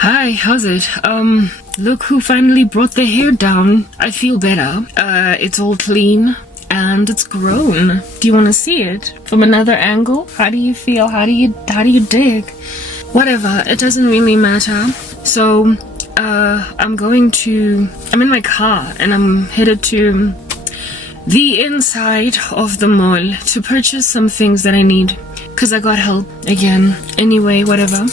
Hi, how's it? Look who finally brought the hair down. I feel better. It's all clean and it's grown. Do you want to see it from another angle? How do you feel? How do you dig? Whatever, it doesn't really matter. So, I'm in my car and I'm headed to the inside of the mall to purchase some things that I need. Cause I got help again. Anyway, whatever.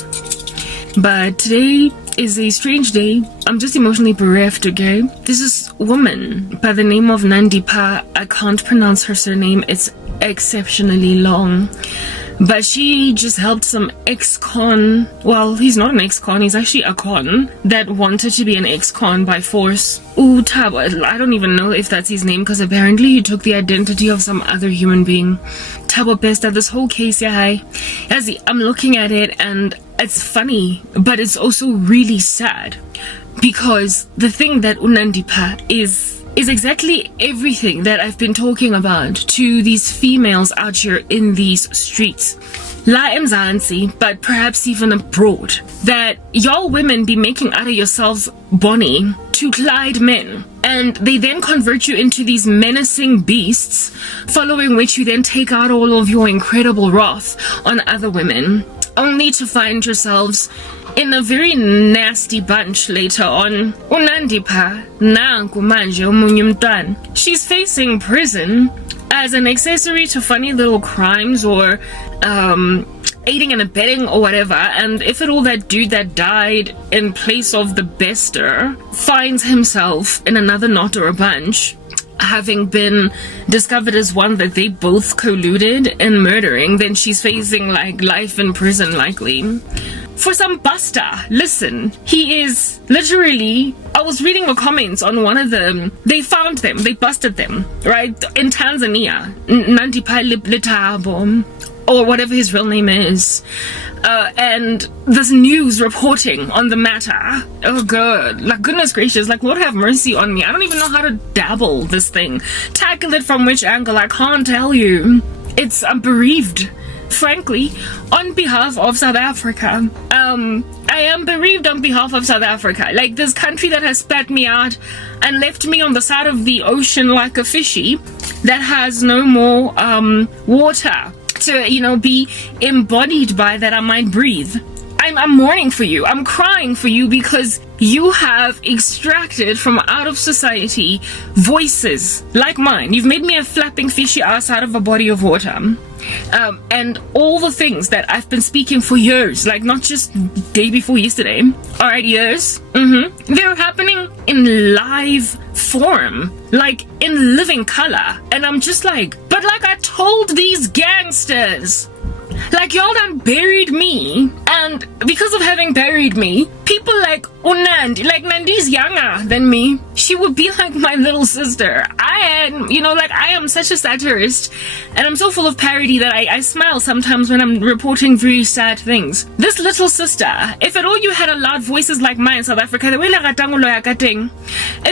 But today is a strange day. I'm just emotionally bereft, okay? This is woman by the name of Nandipha. I can't pronounce her surname. It's exceptionally long. But she just helped some ex-con. Well, he's not an ex-con. He's actually a con that wanted to be an ex-con by force. Ooh, Thabo. I don't even know if that's his name because apparently he took the identity of some other human being. Thabo Besta, this whole case, yeah, I'm looking at it and it's funny, but it's also really sad because the thing that Nandipha is exactly everything that I've been talking about to these females out here in these streets. La Mzansi, but perhaps even abroad, that y'all women be making out of yourselves bonny to Clyde men, and they then convert you into these menacing beasts, following which you then take out all of your incredible wrath on other women, only to find yourselves in a very nasty bunch later on. Nandipha nanku manje omunye umntwana. She's facing prison as an accessory to funny little crimes or aiding and abetting or whatever. And if at all that dude that died in place of the bester finds himself in another knot or a bunch, having been discovered as one that they both colluded in murdering, then she's facing like life in prison likely. For some buster, listen, he is literally, I was reading the comments on one of them, they found them, they busted them, right, in Tanzania, Nandipha Letabo, or whatever his real name is, and this news reporting on the matter. Oh god, like goodness gracious, like Lord have mercy on me. I don't even know how to dabble this thing, tackle it from which angle, I can't tell you. I'm bereaved, frankly, on behalf of South Africa. I am bereaved on behalf of South Africa, like this country that has spat me out and left me on the side of the ocean like a fishy that has no more water to, be embodied by, that I might breathe. I'm mourning for you. I'm crying for you because you have extracted from out of society voices like mine. You've made me a flapping fishy ass out of a body of water. And all the things that I've been speaking for years, like not just day before yesterday, alright, years, they're happening in live form, like in living color. And I'm just like, but like I told these gangsters, like y'all done buried me, and because of having buried me, people like Unandi, like Nandi's younger than me, she would be like my little sister. I am such a satirist, and I'm so full of parody that I smile sometimes when I'm reporting very sad things. This little sister, if at all you had allowed voices like mine in South Africa, if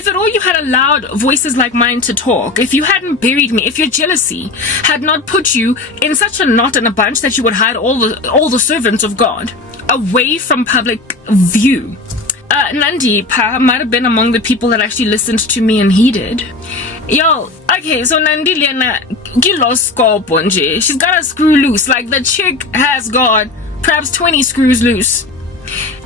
at all you had allowed voices like mine to talk, if you hadn't buried me, if your jealousy had not put you in such a knot and a bunch that you would hide all the servants of God away from public view, Nandipha might have been among the people that actually listened to me and heeded. Yo, okay, so Nandi Liana she's got a screw loose. Like the chick has got perhaps 20 screws loose.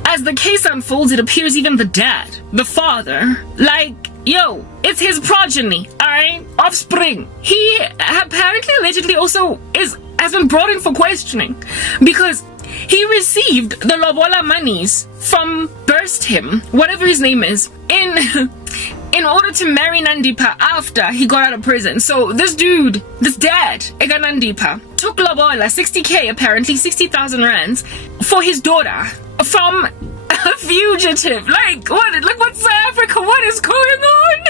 As the case unfolds, it appears even the dad, the father, like, yo, it's his progeny, alright? Offspring. He apparently allegedly also has been brought in for questioning because he received the lobola monies from Burst him, whatever his name is, in order to marry Nandipha after he got out of prison. So this dude, this dad, Ega Nandipha, took lobola, 60k apparently, 60,000 rands, for his daughter from a fugitive. Like, what? Like, what's South Africa? What is going on?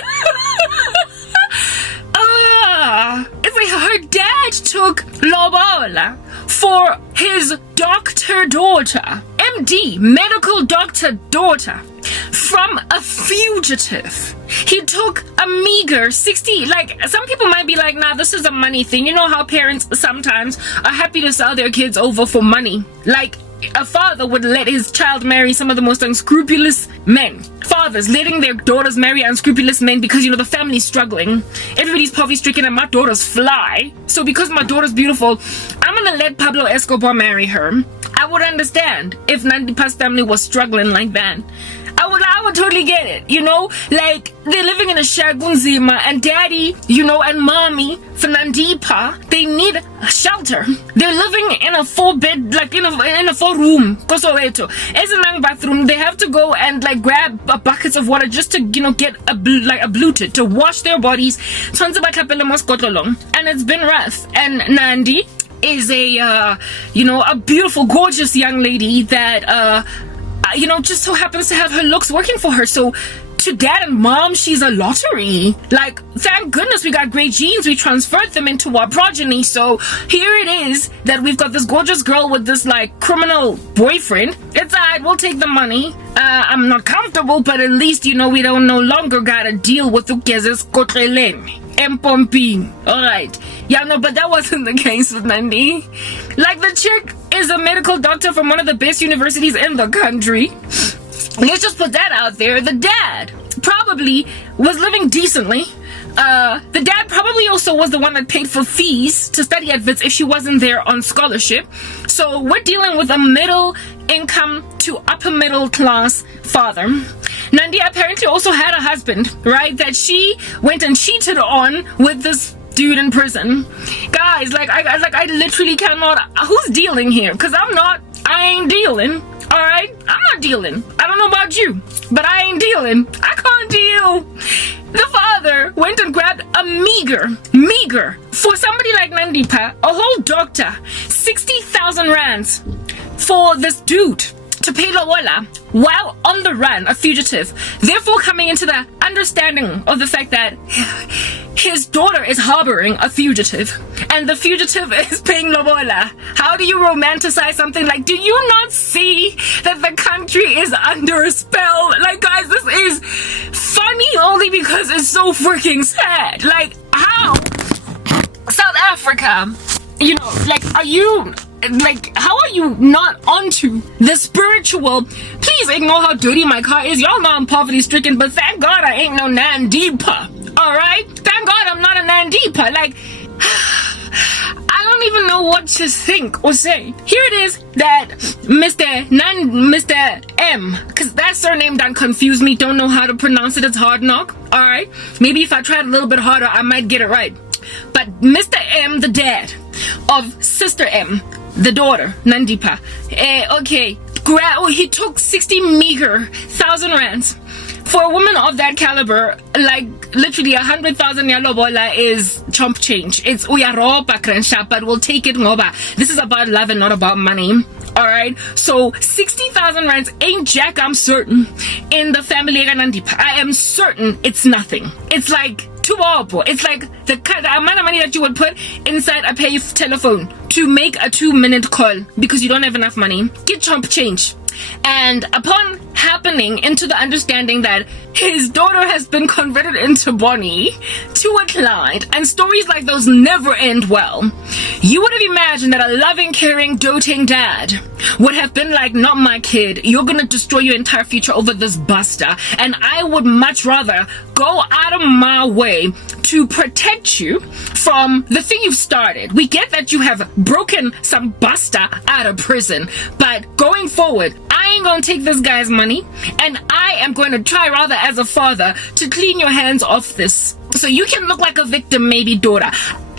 It's like her dad took lobola for his doctor daughter, MD, medical doctor daughter, from a fugitive. He took a meager 60, like, some people might be like, nah, this is a money thing. You know how parents sometimes are happy to sell their kids over for money. Like, a father would let his child marry some of the most unscrupulous men. Fathers letting their daughters marry unscrupulous men because, the family's struggling. Everybody's poverty-stricken and my daughters fly. So because my daughter's beautiful, I'm gonna let Pablo Escobar marry her. I would understand if Nandipa's family was struggling like that. I would totally get it, like they're living in a shagunzima and daddy, and mommy for Nandipa, they need a shelter. They're living in a 4-bed, like in a 4-room, Kosoweto. As a bathroom, they have to go and like grab buckets of water just to, get a bluted to wash their bodies. And it's been rough. And Nandi is a beautiful, gorgeous young lady that, just so happens to have her looks working for her. So to dad and mom, she's a lottery. Like, thank goodness we got great genes. We transferred them into our progeny. So here it is that we've got this gorgeous girl with this like criminal boyfriend. It's alright, we'll take the money. I'm not comfortable, but at least, we don't no longer gotta deal with Ukezes Kotrelene. Empomping. Alright. Yeah, no, but that wasn't the case with Nandi. Like, the chick is a medical doctor from one of the best universities in the country. Let's just put that out there. The dad probably was living decently. The dad probably also was the one that paid for fees to study at Wits if she wasn't there on scholarship. So we're dealing with a middle income to upper middle class father. Nandi apparently also had a husband, right, that she went and cheated on with this dude in prison. Guys, I literally cannot. Who's dealing here? Because I ain't dealing. Alright? I'm not dealing. I don't know about you, but I ain't dealing. I can't deal. The father went and grabbed a meager, for somebody like Nandipa, a whole doctor, 60,000 rands for this dude to pay lobola while on the run, a fugitive. Therefore coming into the understanding of the fact that his daughter is harboring a fugitive and the fugitive is paying lobola. How do you romanticize something like, do you not see that the country is under a spell? Like, guys, this is funny only because it's so freaking sad. Like, how? South Africa, how are you not onto the spiritual? Please ignore how dirty my car is. Y'all know I'm poverty stricken, but thank God I ain't no Nandipa. Alright? Thank God I'm not a Nandipa. Like, I don't even know what to think or say. Here it is that Mr. M, because that surname done confused me, don't know how to pronounce it, it's hard knock. Alright? Maybe if I tried a little bit harder, I might get it right. But Mr. M, the dad of Sister M, the daughter, Nandipa, he took 60,000 rands. For a woman of that caliber, like literally 100,000 yalobola is chump change. It's uyaropa krensha, but we'll take it ngoba. This is about love and not about money. Alright, so 60,000 rands ain't jack, I'm certain, in the family of Nandipa. I am certain it's nothing. It's like it's like the amount of money that you would put inside a pay telephone to make a 2-minute call because you don't have enough money. Get chump change. And upon happening into the understanding that his daughter has been converted into Bonnie, to a Clyde, and stories like those never end well, you would have imagined that a loving, caring, doting dad would have been like, not my kid, you're gonna destroy your entire future over this buster, and I would much rather go out of my way to protect you from the thing you've started. We get that you have broken some buster out of prison, but going forward, I ain't gonna take this guy's money, and I am going to try rather as a father to clean your hands off this. So you can look like a victim, maybe, daughter.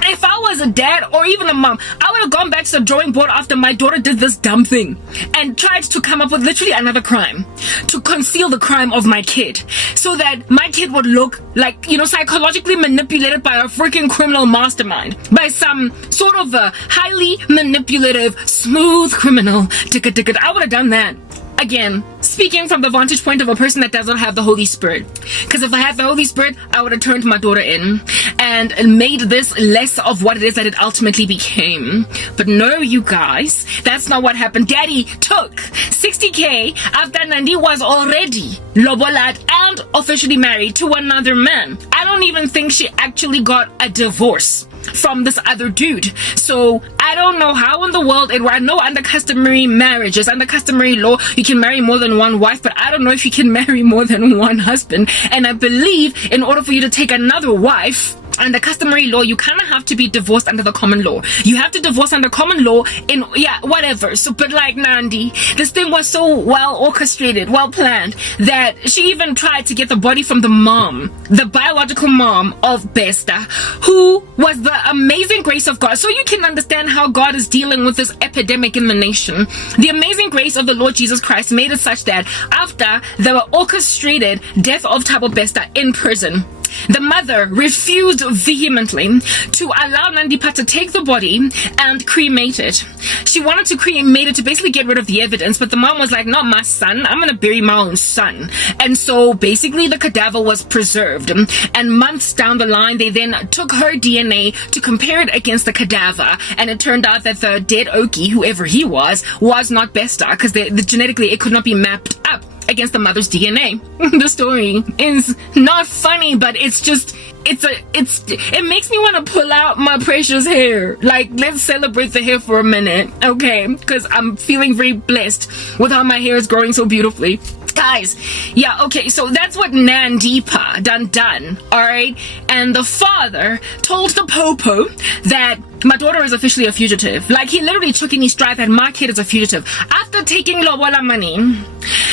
If I was a dad or even a mom, I would have gone back to the drawing board after my daughter did this dumb thing and tried to come up with literally another crime to conceal the crime of my kid so that my kid would look like, psychologically manipulated by a freaking criminal mastermind, by some sort of a highly manipulative, smooth criminal. I would have done that. Again, speaking from the vantage point of a person that doesn't have the Holy Spirit. Because if I had the Holy Spirit, I would have turned my daughter in and made this less of what it is that it ultimately became. But no, you guys, that's not what happened. Daddy took 60K after Nandi was already lobolad and officially married to another man. I don't even think she actually got a divorce. from this other dude. So I don't know how in the world I know under customary marriages, under customary law, you can marry more than one wife, but I don't know if you can marry more than one husband. And I believe in order for you to take another wife, under customary law, you kind of have to be divorced under the common law. You have to divorce under common law in, whatever. So, but like Nandi, this thing was so well orchestrated, well planned, that she even tried to get the body from the mom, the biological mom of Besta, who was the amazing grace of God. So you can understand how God is dealing with this epidemic in the nation. The amazing grace of the Lord Jesus Christ made it such that after the orchestrated death of Thabo Besta in prison, the mother refused vehemently to allow Nandipha to take the body and cremate it. She wanted to cremate it to basically get rid of the evidence, but the mom was like, not my son, I'm gonna bury my own son. And so basically the cadaver was preserved, and months down the line they then took her DNA to compare it against the cadaver, and it turned out that the dead Oki, whoever he was not Besta, because genetically it could not be mapped up against the mother's DNA. The story is not funny, but it's just, it makes me want to pull out my precious hair. Like, let's celebrate the hair for a minute, okay? Because I'm feeling very blessed with how my hair is growing so beautifully. Guys, okay, so that's what Nandipha done, alright? And the father told the Popo that my daughter is officially a fugitive. Like, he literally took in his stride that my kid is a fugitive. After taking lobola money,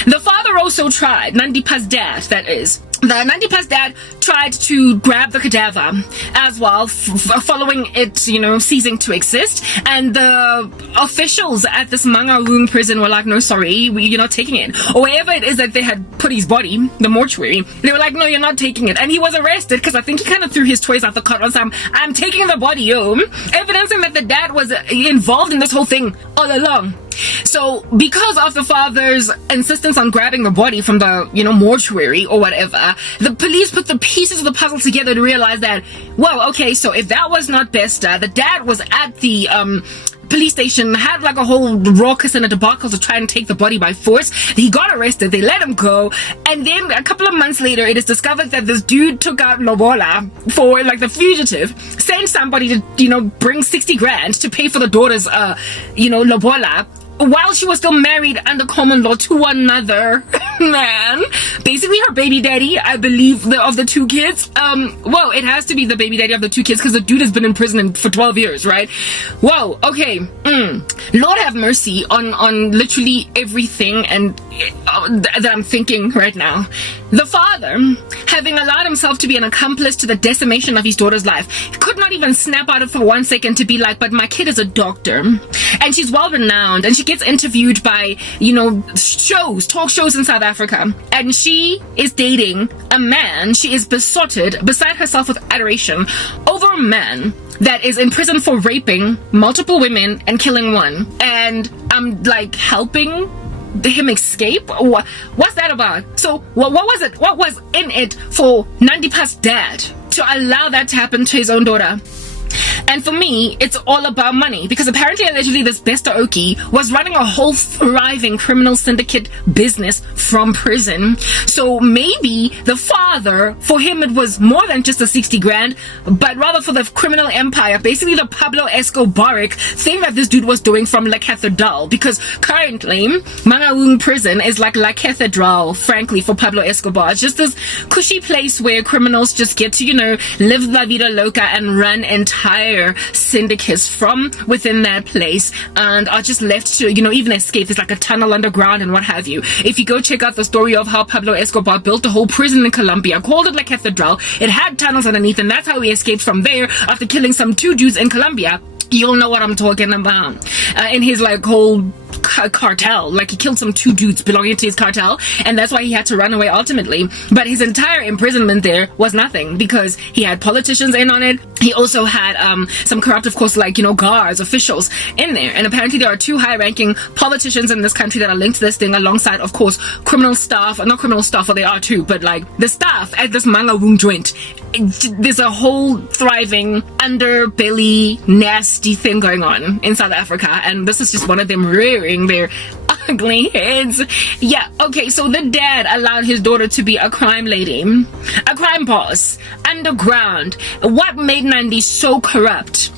the father also tried, Nandipha's dad, that is. Nandipha's dad tried to grab the cadaver as well, following it, ceasing to exist. And the officials at this Mangaung prison were like, no, sorry, you're not taking it. Or wherever it is that they had put his body, the mortuary, they were like, no, you're not taking it. And he was arrested because I think he kind of threw his toys out the cart on some, I'm taking the body home, evidencing that the dad was involved in this whole thing all along. So because of the father's insistence on grabbing the body from the, mortuary or whatever, the police put the pieces of the puzzle together to realize that, well, okay, so if that was not Besta, the dad was at the police station, had like a whole raucous and a debacle to try and take the body by force. He got arrested, they let him go, and then a couple of months later it is discovered that this dude took out lobola for like the fugitive, sent somebody to bring 60 grand to pay for the daughter's lobola, while she was still married under common law to another man. Basically her baby daddy, I believe, of the two kids. Well, it has to be the baby daddy of the two kids because the dude has been in prison for 12 years, right? Whoa, okay. Lord have mercy on literally everything and that I'm thinking right now. The father, having allowed himself to be an accomplice to the decimation of his daughter's life, could not even snap out of for 1 second to be like, but my kid is a doctor and she's well renowned and she gets interviewed by, talk shows in South Africa, and she is dating a man. She is besotted, beside herself with adoration over a man that is in prison for raping multiple women and killing one. And I'm like helping him escape? What's that about? So what was it? What was in it for Nandipha's dad to allow that to happen to his own daughter? And for me, it's all about money, because apparently, allegedly, this Besta Oki was running a whole thriving criminal syndicate business from prison. So maybe the father, for him, it was more than just the 60 grand, but rather for the criminal empire, basically the Pablo Escobaric thing that this dude was doing from La Cathedral, because currently, Mangaung prison is like La Cathedral, frankly, for Pablo Escobar. It's just this cushy place where criminals just get to, live la vida loca and run entire syndicates from within that place, and are just left to even escape. There's like a tunnel underground and what have you. If you go check out the story of how Pablo Escobar built a whole prison in Colombia, called it La Cathedral, it had tunnels underneath, and that's how he escaped from there after killing some 2 dudes in Colombia. You'll know what I'm talking about. In his whole cartel, he killed some 2 dudes belonging to his cartel, and that's why he had to run away ultimately. But his entire imprisonment there was nothing, because he had politicians in on it. He also had some corrupt, of course, guards, officials in there. And apparently there are 2 high-ranking politicians in this country that are linked to this thing, alongside, of course, criminal staff. Not criminal staff, well, they are too, but the staff at this Mangaung joint. There's a whole thriving underbelly nasty thing going on in South Africa, and this is just one of them rearing their ugly heads. Yeah, okay, so the dad allowed his daughter to be a crime lady, a crime boss, underground. What made Nandi so corrupt?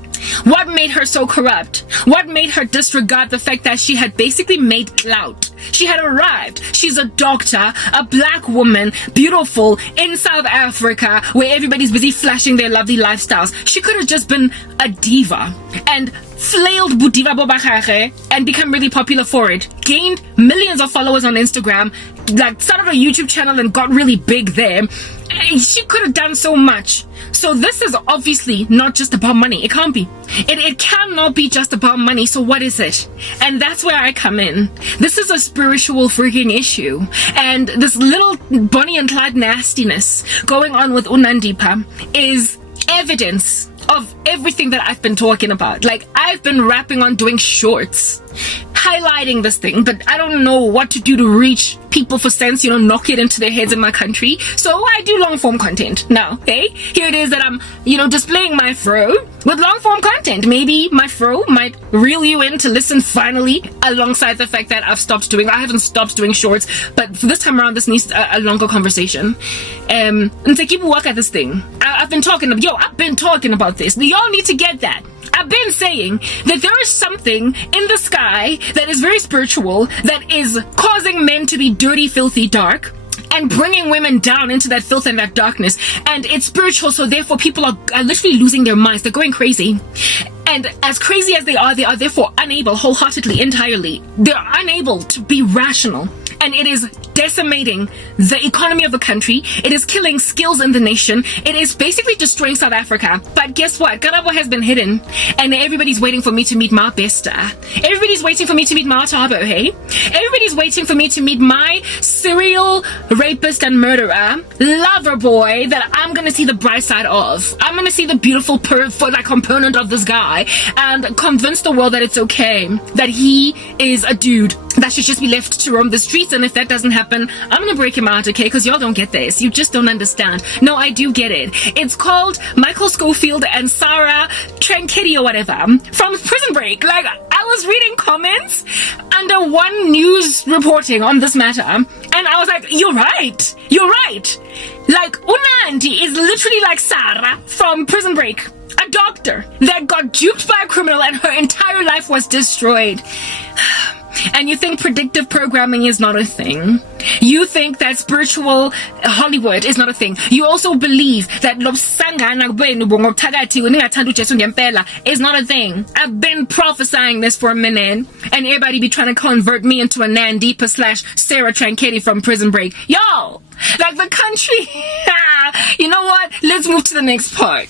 What made her so corrupt? What made her disregard the fact that she had basically made clout? She had arrived. She's a doctor, a black woman, beautiful, in South Africa, where everybody's busy flashing their lovely lifestyles. She could have just been a diva and flailed Budiva Bobakare and become really popular for it. Gained millions of followers on Instagram, like started a YouTube channel and got really big there. She could have done so much. So this is obviously not just about money. It can't be. It cannot be just about money. So what is it? And that's where I come in. This is a spiritual freaking issue. And this little Bonnie and Clyde nastiness going on with Unandipa is evidence of everything that I've been talking about. Like, I've been rapping on doing shorts, highlighting this thing, but I don't know what to do to reach people for sense, knock it into their heads in my country. So I do long form content now, okay? Here it is that I'm, displaying my fro with long form content. Maybe my fro might reel you in to listen finally, alongside the fact that I haven't stopped doing shorts, but for this time around, this needs a longer conversation. And to keep work at this thing, I've been talking about this. Y'all need to get that. I've been saying that there is something in the sky that is very spiritual, that is causing men to be dirty, filthy, dark, and bringing women down into that filth and that darkness. And it's spiritual, so therefore people are literally losing their minds. They're going crazy. And as crazy as they are therefore unable, wholeheartedly, entirely, they're unable to be rational. And it is decimating the economy of the country. It is killing skills in the nation. It is basically destroying South Africa. But guess what? Karabo has been hidden. And everybody's waiting for me to meet my Besta. Everybody's waiting for me to meet my Tabo, hey? Everybody's waiting for me to meet my serial rapist and murderer, lover boy, that I'm gonna see the bright side of. I'm gonna see the beautiful component of this guy and convince the world that it's okay, that he is a dude that should just be left to roam the streets. And if that doesn't happen, I'm gonna break him out, okay? Because y'all don't get this. You just don't understand. No, I do get it. It's called Michael Schofield and Sarah Tranchetti or whatever from Prison Break. Like, I was reading comments under one news reporting on this matter, and I was like, you're right. Like, Unandi is literally like Sarah from Prison Break. A doctor that got duped by a criminal and her entire life was destroyed. And you think predictive programming is not a thing. You think that spiritual Hollywood is not a thing. You also believe that is not a thing. I've been prophesying this for a minute, and everybody be trying to convert me into a Nandipa / Sarah Tranchetti from Prison Break. Yo, like the country. You know what? Let's move to the next part.